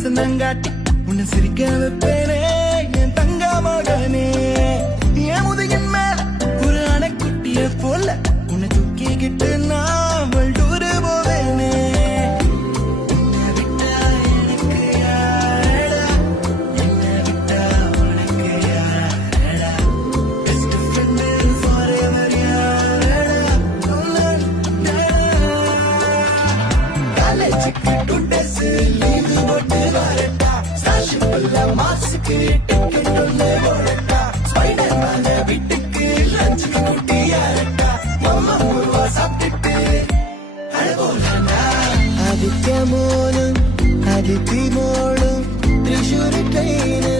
வசனங்காட்டி உன்னை சிரிக்க வைப்பேனே என் தங்க மகனே. என் முதுகின் மேல ஒரு அணைக்குட்டிய போல உன்னை தூக்கிக்கிட்டு நான் வல்டூரு போவேனே. என்னை விட்டா எனக்கு யாரடா, என்னை விட்டா உனக்கு யாரடா, best friend forever யாரடா, காலேஜுக்கு 2 days லீவு போட்டு வரட்டா, ஸ்காலர்ஷிப்ல மாசுக்கு டிக்கெட் ஒன்று போடட்டா, ஸ்பைடர்மேன் வீட்டுக்கு லஞ்சுக்கு குட்டியாரட்டா, மம்மா முருவா சாப்பிட்டுட்டு அழகோலண்டா. ആദിത്യമോനും അതിഥിമോളും തൃശ്ശൂർ ട്രെയിന്